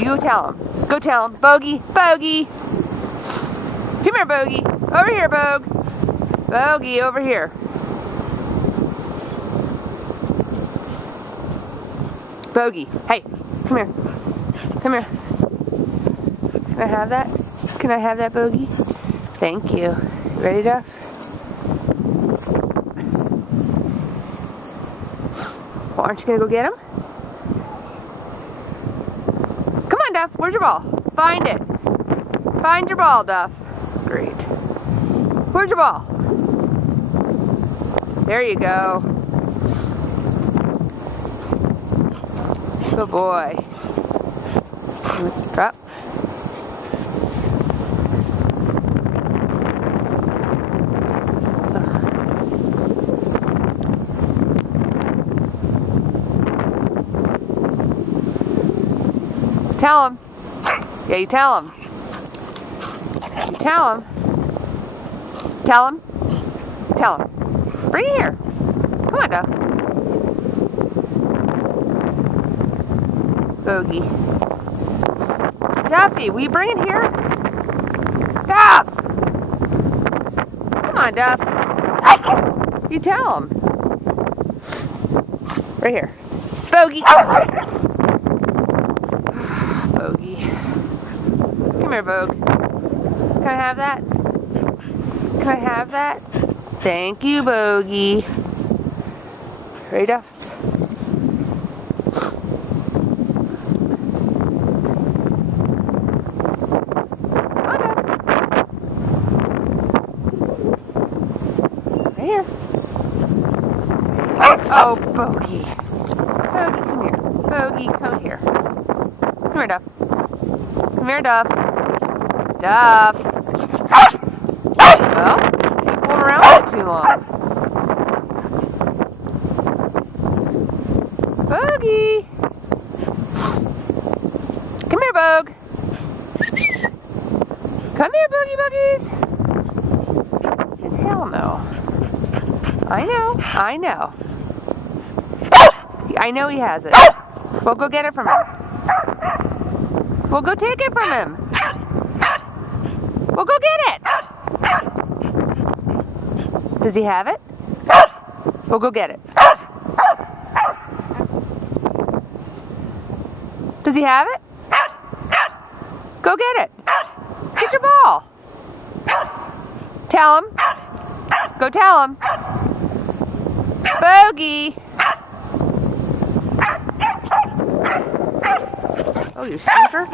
You tell him. Go tell him. Bogey, Bogey. Come here, Bogey. Over here, Bogue. Bogey, over here. Bogey, hey, come here. Come here. Can I have that? Can I have that, Bogey? Thank you. Ready, Duff? Well, aren't you gonna go get him? Come on, Duff. Where's your ball? Find it. Find your ball, Duff. Great. Where's your ball? There you go. Good boy. Drop. Tell him. Yeah, you tell him. You tell him. Tell him. Tell him. Bring it here. Come on, Duff. Bogey. Duffy, will you bring it here? Duff! Come on, Duff. You tell him. Right here. Bogey. Bogey. Come here, Bogue. Can I have that? Can I have that? Thank you, Bogey. Ready, Duff? Come on, Duff. Right here. Oh, Bogey. Bogey, come here. Bogey, come here. Come here, Duff. Come here, Duff. Duff. Well, you pulled around for too long. Bogey. Come here, Bogue. Come here, Boogie Boogies. He says, hell no. I know. I know. I know he has it. We'll go get it from him. We'll go take it from him. We'll go get it. Does he have it? We'll go get it. Does he have it? Go get it. Get your ball. Tell him. Go tell him. Bogey. Oh, you stinker.